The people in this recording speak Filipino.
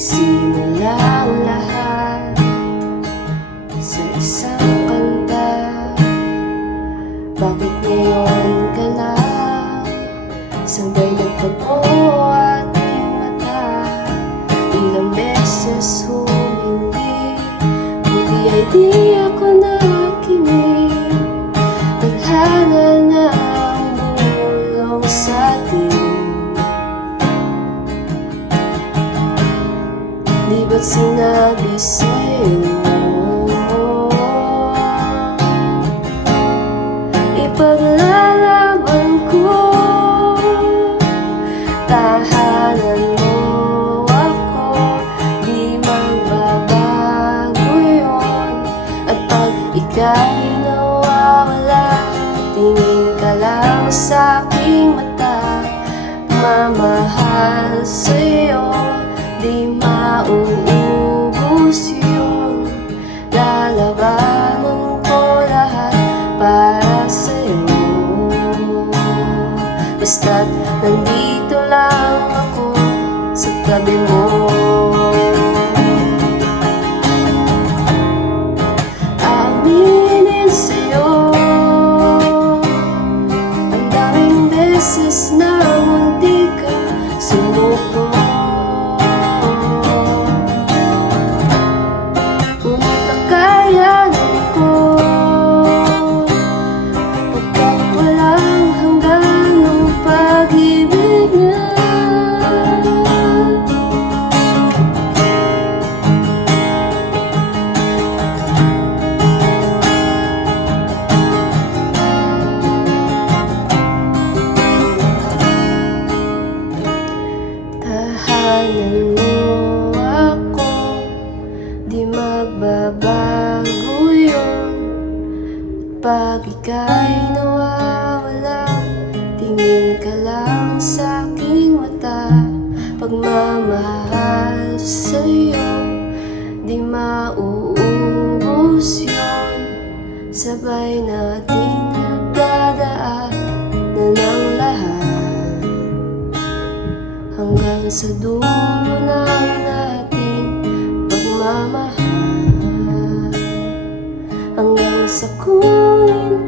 Nagsimula ang lahat sa isang kanta. Bakit ngayon ka lang sabay nagtapo ating mata? Ilang beses humindi, buti ay di ako nakinig. Tadhana na ang bumulong sa'tin. Di ba't sinabi sa'yo ipaglalaban ko? Tahanan mo ako, di magbabago yun. At pag ika'y nawawala, tingin ka lang sa aking mata. Mamahal sa'yo, di mauubos yun. Lalabanan ko lahat para sa'yo. Basta't nandito lang ako sa tabi mo. Aminin sa'yo, ang daming beses na munti ka sumuko. Ngunit nakayanan ko, pagkat walang hanggan ng pag-ibig niya. Tahanan mo ako, di magbabago yun. Pag ika'y nawawala, tingin ka lang sa aking mata. Pagmamahal sa'yo, di mauubos yun. Sabay nating nagdadaan na ng lahat, hanggang sa dulo ng ating pagmamahal. Hanggang sa kunin